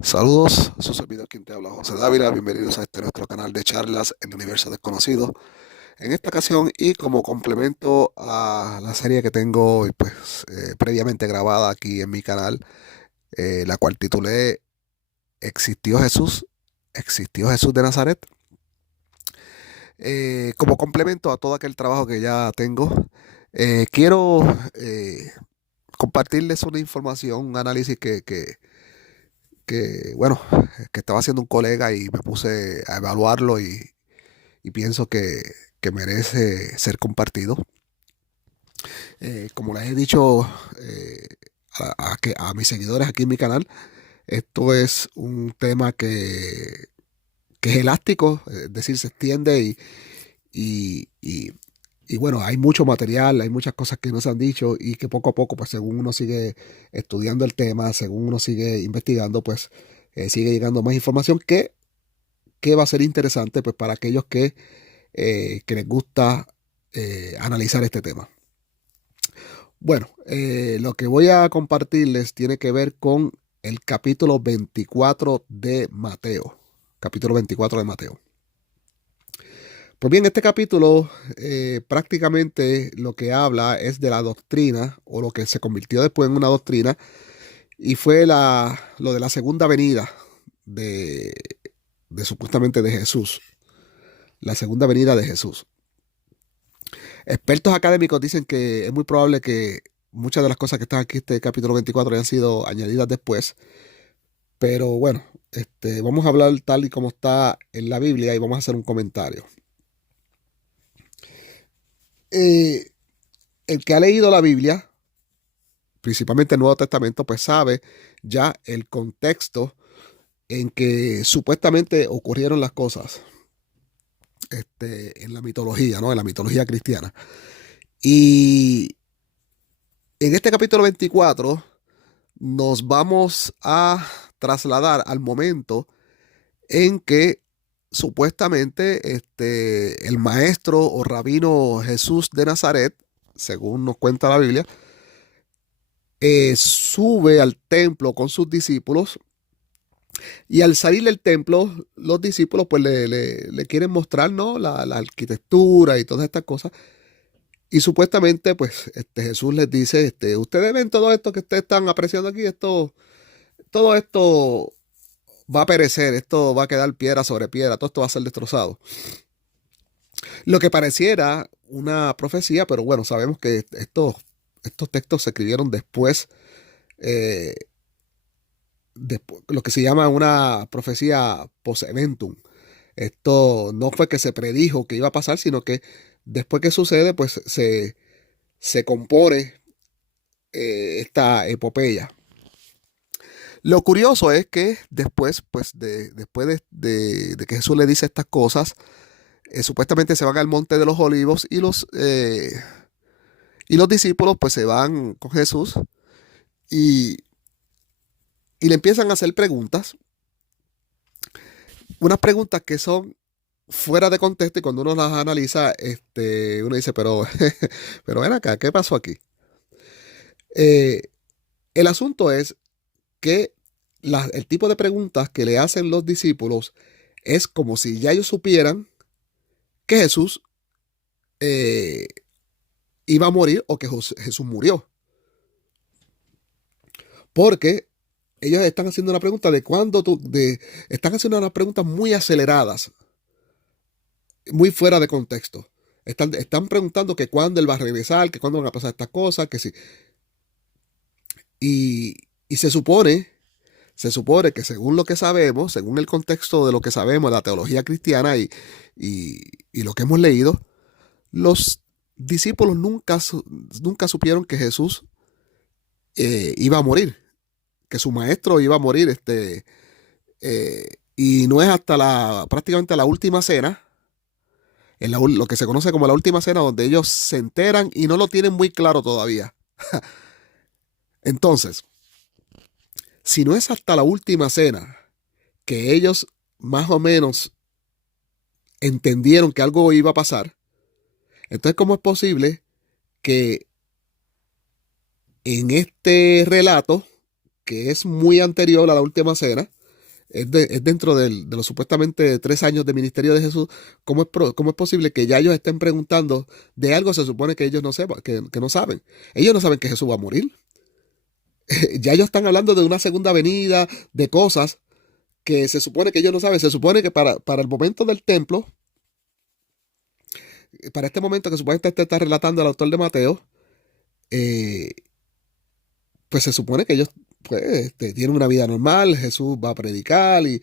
Saludos, su servidor quien te habla, José Dávila. Bienvenidos a este nuestro canal de charlas en el universo desconocido. En esta ocasión y como complemento a la serie que tengo previamente grabada aquí en mi canal, la cual titulé ¿Existió Jesús? ¿Existió Jesús de Nazaret? Como complemento a todo aquel trabajo que ya tengo, quiero compartirles una información, un análisis bueno, que estaba haciendo un colega y me puse a evaluarlo y pienso que merece ser compartido. Como les he dicho a mis seguidores aquí en mi canal, esto es un tema que es elástico, es decir, se extiende y, y- y bueno, hay mucho material, hay muchas cosas que no se han dicho y que poco a poco, pues según uno sigue estudiando el tema, según uno sigue investigando, pues sigue llegando más información que va a ser interesante pues para aquellos que les gusta analizar este tema. Bueno, lo que voy a compartirles tiene que ver con el capítulo 24 de Mateo. Capítulo 24 de Mateo. Pues bien, este capítulo prácticamente lo que habla es de la doctrina o lo que se convirtió después en una doctrina y fue lo de la segunda venida de, de supuestamente de Jesús. La segunda venida de Jesús. Expertos académicos dicen que es muy probable que muchas de las cosas que están aquí en este capítulo 24 hayan sido añadidas después, pero bueno, vamos a hablar tal y como está en la Biblia y vamos a hacer un comentario. Eh, el que ha leído la Biblia, principalmente el Nuevo Testamento, pues sabe ya el contexto en que supuestamente ocurrieron las cosas en la mitología, ¿no? En la mitología cristiana. Y en este capítulo 24 nos vamos a trasladar al momento en que supuestamente el maestro o rabino Jesús de Nazaret, según nos cuenta la Biblia, sube al templo con sus discípulos y al salir del templo, los discípulos pues le quieren mostrar, ¿no? La arquitectura y todas estas cosas. Y supuestamente pues Jesús les dice, ustedes ven todo esto que ustedes están apreciando aquí, todo esto va a perecer, esto va a quedar piedra sobre piedra, todo esto va a ser destrozado. Lo que pareciera una profecía, pero bueno, sabemos que estos textos se escribieron después, eh, lo que se llama una profecía post-eventum. Esto no fue que se predijo que iba a pasar, sino que después que sucede, pues se compone esta epopeya. Lo curioso es que después, después de que Jesús le dice estas cosas, supuestamente se van al monte de los olivos y los discípulos pues se van con Jesús y, y le empiezan a hacer preguntas, unas preguntas que son fuera de contexto y cuando uno las analiza, uno dice, pero, pero ven acá, ¿qué pasó aquí? Eh, el asunto es que el tipo de preguntas que le hacen los discípulos es como si ya ellos supieran que Jesús eh, iba a morir o que Jesús murió. Porque ellos están haciendo una pregunta de están haciendo unas preguntas muy aceleradas, muy fuera de contexto. Están preguntando que cuándo él va a regresar, que cuándo van a pasar estas cosas, que sí. Y se supone que según lo que sabemos, según el contexto de lo que sabemos de la teología cristiana y, y lo que hemos leído, los discípulos nunca supieron que Jesús iba a morir, que su maestro iba a morir, y no es hasta prácticamente la última cena, lo que se conoce como la última cena, donde ellos se enteran y no lo tienen muy claro todavía. Entonces, si no es hasta la última cena que ellos más o menos entendieron que algo iba a pasar, entonces, ¿cómo es posible que en este relato, que es muy anterior a la última cena, es dentro de los supuestamente 3 años de ministerio de Jesús. ¿Cómo es posible que ya ellos estén preguntando de algo se supone que ellos no sepan, que no saben? Ellos no saben que Jesús va a morir. Ya ellos están hablando de una segunda venida, de cosas que se supone que ellos no saben. Se supone que para el momento del templo, para este momento que supuestamente está relatando el autor de Mateo, eh, pues se supone que ellos pues, tienen una vida normal, Jesús va a predicar y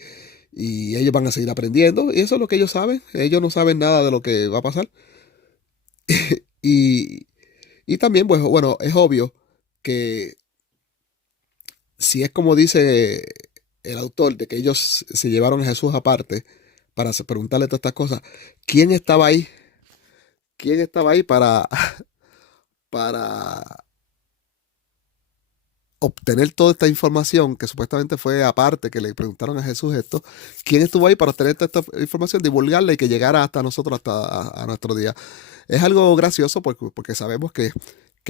ellos van a seguir aprendiendo, y eso es lo que ellos saben. Ellos no saben nada de lo que va a pasar. Y, y también, pues bueno, es obvio que si es como dice el autor, de que ellos se llevaron a Jesús aparte para preguntarle todas estas cosas, ¿quién estaba ahí? ¿Quién estaba ahí para obtener toda esta información que supuestamente fue aparte, que le preguntaron a Jesús esto? ¿Quién estuvo ahí para obtener toda esta información, divulgarla y que llegara hasta nosotros, hasta a nuestro día? Es algo gracioso porque sabemos que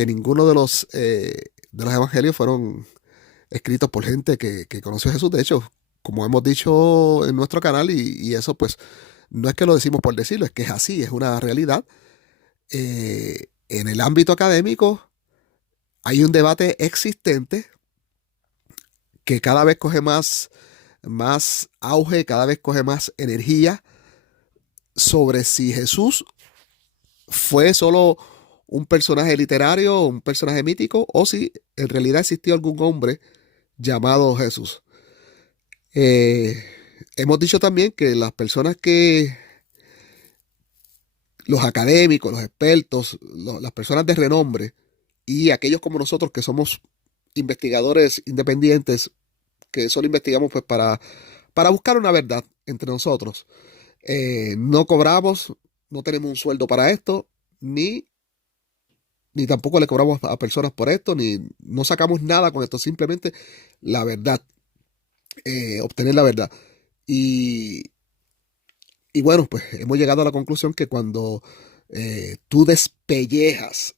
ninguno de los evangelios fueron escritos por gente que conoció a Jesús. De hecho, como hemos dicho en nuestro canal, y eso pues no es que lo decimos por decirlo, es que es así, es una realidad. En el ámbito académico hay un debate existente que cada vez coge más auge, cada vez coge más energía sobre si Jesús fue solo un personaje literario, un personaje mítico, o si en realidad existió algún hombre llamado Jesús. Eh, Hemos dicho también que las personas los académicos, los expertos, las personas de renombre y aquellos como nosotros que somos investigadores independientes, que solo investigamos pues para buscar una verdad entre nosotros. No cobramos, no tenemos un sueldo para esto, ni tampoco le cobramos a personas por esto, ni no sacamos nada con esto, simplemente la verdad, obtener la verdad. Y, y bueno, pues hemos llegado a la conclusión que cuando tú despellejas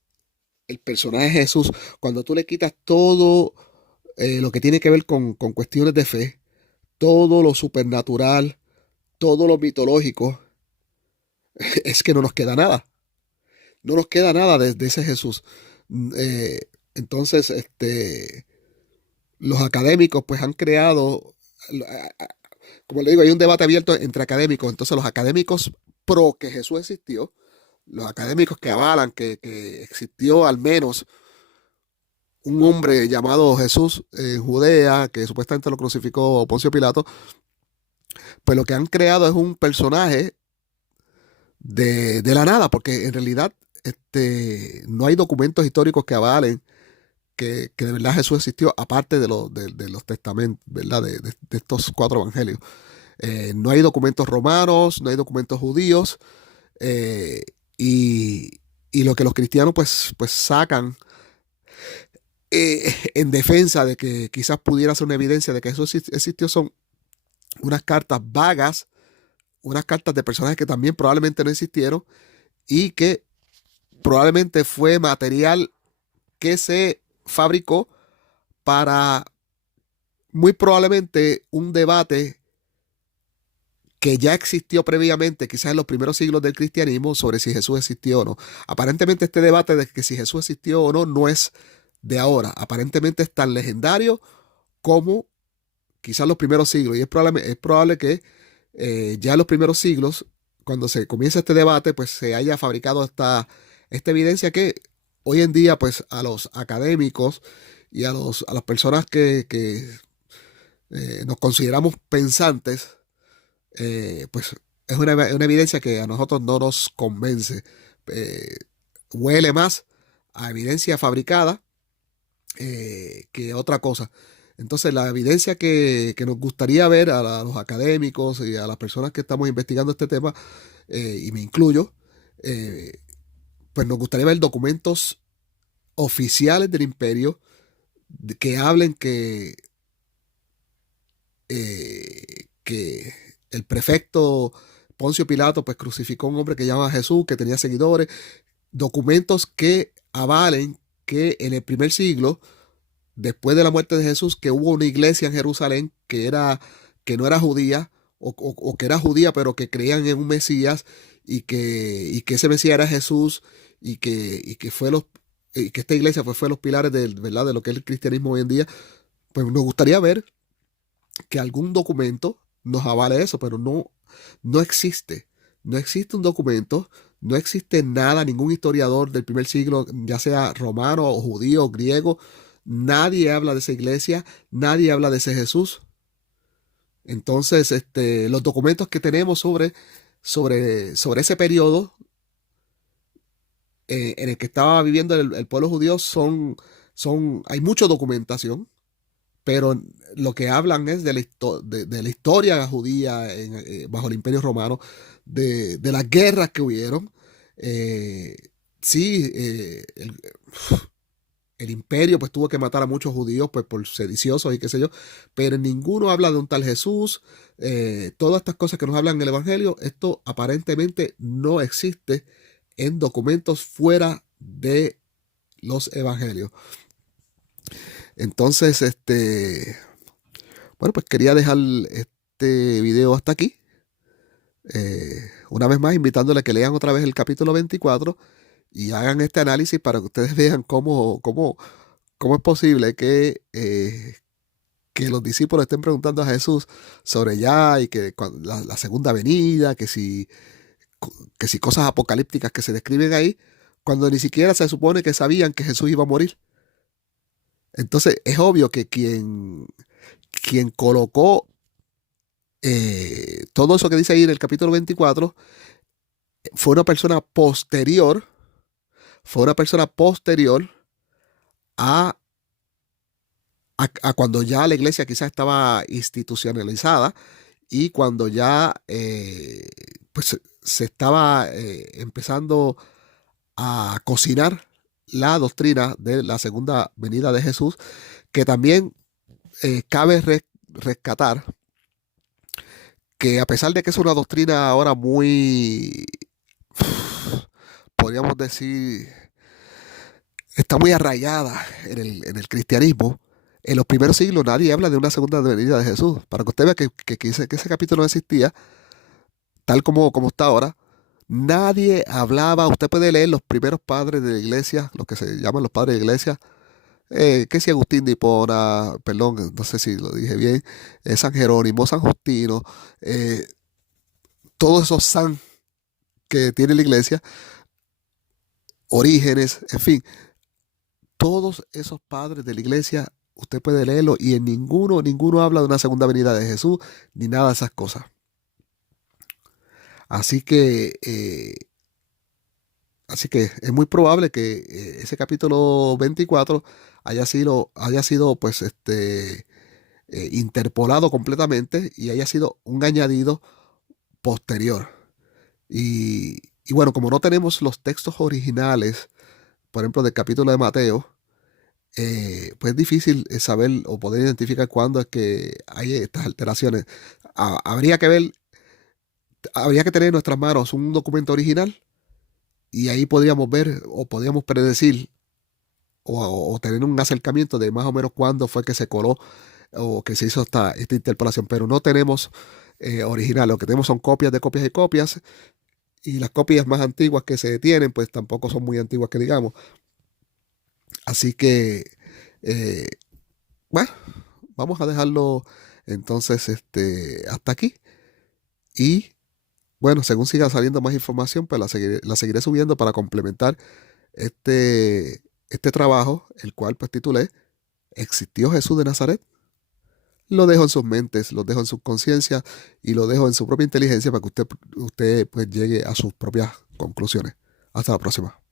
el personaje de Jesús, cuando tú le quitas todo lo que tiene que ver con cuestiones de fe, todo lo supernatural, todo lo mitológico, es que no nos queda nada. No nos queda nada de ese Jesús. Eh, entonces, los académicos pues han creado, como le digo, hay un debate abierto entre académicos. Entonces, los académicos pro que Jesús existió, los académicos que avalan que existió al menos un hombre llamado Jesús en Judea, que supuestamente lo crucificó Poncio Pilato, pues lo que han creado es un personaje de la nada, porque en realidad no hay documentos históricos que avalen que de verdad Jesús existió, aparte de los testamentos, ¿verdad? De estos 4 evangelios. No hay documentos romanos, no hay documentos judíos, eh, y, y lo que los cristianos pues sacan en defensa de que quizás pudiera ser una evidencia de que Jesús existió son unas cartas vagas, unas cartas de personajes que también probablemente no existieron y que probablemente fue material que se fabricó para muy probablemente un debate que ya existió previamente, quizás en los primeros siglos del cristianismo, sobre si Jesús existió o no. Aparentemente este debate de que si Jesús existió o no no es de ahora. Aparentemente es tan legendario como quizás los primeros siglos. Y es probable que ya en los primeros siglos, cuando se comienza este debate, pues se haya fabricado esta evidencia que hoy en día, pues a los académicos y a las personas que nos consideramos pensantes, pues es una evidencia que a nosotros no nos convence. Eh, Huele más a evidencia fabricada que otra cosa. Entonces, la evidencia que nos gustaría ver los académicos y a las personas que estamos investigando este tema, y me incluyo, eh, pues nos gustaría ver documentos oficiales del imperio que hablen que el prefecto Poncio Pilato pues crucificó a un hombre que llamaba Jesús, que tenía seguidores, documentos que avalen que en el primer siglo, después de la muerte de Jesús, que hubo una iglesia en Jerusalén que era que no era judía, o que era judía, pero que creían en un Mesías, y que ese Mesías era Jesús, y que esta iglesia pues, fue los pilares ¿verdad? De lo que es el cristianismo hoy en día. Pues nos gustaría ver que algún documento nos avale eso, pero no existe. No existe un documento, no existe nada, ningún historiador del primer siglo, ya sea romano o judío o griego, nadie habla de esa iglesia, nadie habla de ese Jesús. Entonces, los documentos que tenemos sobre ese periodo en el que estaba viviendo el pueblo judío hay mucha documentación, pero lo que hablan es de la historia judía bajo el Imperio Romano, de las guerras que hubieron. Eh, sí, el imperio pues tuvo que matar a muchos judíos pues por sediciosos y qué sé yo, pero ninguno habla de un tal Jesús. Todas estas cosas que nos hablan en el Evangelio, esto aparentemente no existe en documentos fuera de los Evangelios. Entonces, bueno, pues quería dejar este video hasta aquí. Una vez más, invitándole a que lean otra vez el capítulo 24 y hagan este análisis para que ustedes vean cómo es posible que los discípulos estén preguntando a Jesús sobre ya y que la segunda venida, que si cosas apocalípticas que se describen ahí, cuando ni siquiera se supone que sabían que Jesús iba a morir. Entonces es obvio que quien colocó todo eso que dice ahí en el capítulo 24 fue una persona posterior, fue una persona posterior a, a cuando ya la iglesia quizás estaba institucionalizada y cuando ya pues se estaba empezando a cocinar la doctrina de la segunda venida de Jesús, que también cabe rescatar que a pesar de que es una doctrina ahora muy, podríamos decir, está muy arraigada en el cristianismo, en los primeros siglos nadie habla de una segunda venida de Jesús. Para que usted vea que ese capítulo no existía, tal como está ahora, nadie hablaba. Usted puede leer los primeros padres de la iglesia, los que se llaman los padres de la iglesia, que si Agustín de Hipona, perdón, no sé si lo dije bien, San Jerónimo, San Justino, todos esos san que tiene la iglesia, Orígenes, en fin, todos esos padres de la iglesia, usted puede leerlo y en ninguno habla de una segunda venida de Jesús, ni nada de esas cosas. Así que, es muy probable que ese capítulo 24 haya sido pues, interpolado completamente y haya sido un añadido posterior. Y bueno, como no tenemos los textos originales, por ejemplo, del capítulo de Mateo, pues es difícil saber o poder identificar cuándo es que hay estas alteraciones. Habría que ver, habría que tener en nuestras manos un documento original y ahí podríamos ver o podríamos predecir o tener un acercamiento de más o menos cuándo fue que se coló o que se hizo esta interpolación, pero no tenemos original. Lo que tenemos son copias de copias y copias, y las copias más antiguas que se tienen, pues tampoco son muy antiguas que digamos. Así que, eh, bueno, vamos a dejarlo entonces hasta aquí. Y bueno, según siga saliendo más información, pues la seguiré subiendo para complementar este trabajo, el cual pues titulé ¿Existió Jesús de Nazaret? Lo dejo en sus mentes, lo dejo en sus conciencias y lo dejo en su propia inteligencia para que usted pues llegue a sus propias conclusiones. Hasta la próxima.